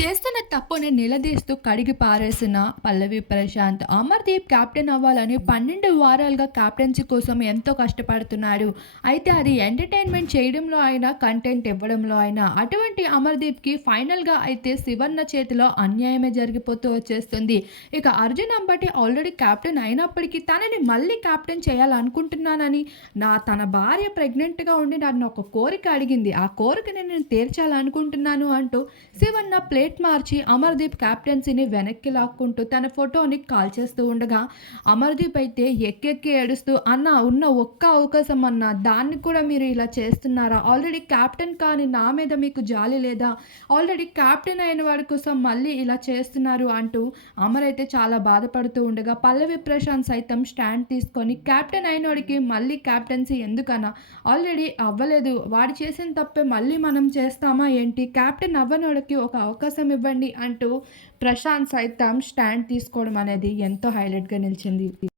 చేస్తున్న తప్పుని నిలదీస్తూ కడిగి పారేసిన పల్లవి ప్రశాంత్ అమర్దీప్ కెప్టెన్ అవ్వాలని పన్నెండు వారాలుగా కెప్టెన్సీ కోసం ఎంతో కష్టపడుతున్నాడు. అయితే అది ఎంటర్టైన్మెంట్ చేయడంలో అయినా కంటెంట్ ఇవ్వడంలో అయినా అటువంటి అమర్దీప్కి ఫైనల్గా అయితే శివన్న చేతిలో అన్యాయమే జరిగిపోతూ వచ్చేస్తుంది. ఇక అర్జున్ అంబటి ఆల్రెడీ కెప్టెన్ అయినప్పటికీ తనని మళ్ళీ కెప్టెన్ చేయాలనుకుంటున్నానని నా తన భార్య ప్రెగ్నెంట్గా ఉండి నన్ను ఒక కోరిక అడిగింది. ఆ కోరికని నేను తీర్చాలనుకుంటున్నాను అంటూ శివన్న ప్లేట్ మార్చి అమర్దీప్ క్యాప్టెన్సీని వెనక్కి లాక్కుంటూ తన ఫోటోని కాల్ చేస్తూ ఉండగా అమర్దీప్ అయితే ఎక్కెక్కి ఏడుస్తూ అన్న ఉన్న ఒక్క అవకాశం అన్న దాన్ని కూడా మీరు ఇలా చేస్తున్నారా? ఆల్రెడీ క్యాప్టెన్ కానీ నా మీద మీకు జాలి లేదా? ఆల్రెడీ క్యాప్టెన్ అయిన వాడి కోసం మళ్ళీ ఇలా చేస్తున్నారు అంటూ అమర్ అయితే చాలా బాధపడుతూ ఉండగా పల్లవి ప్రశాంత్ సైతం స్టాండ్ తీసుకొని క్యాప్టెన్ అయినోడికి మళ్ళీ క్యాప్టెన్సీ ఎందుకన్నా? ఆల్రెడీ అవ్వలేదు. వాడు చేసిన తప్పే మళ్ళీ మనం చేస్తామా ఏంటి? క్యాప్టెన్ అవ్వనోడికి ఒక అవకాశం అవకాశం ఇవ్వండి అంటూ ప్రశాంత్ సైతం స్టాండ్ తీసుకోవడం అనేది ఎంతో హైలైట్గా నిలిచింది.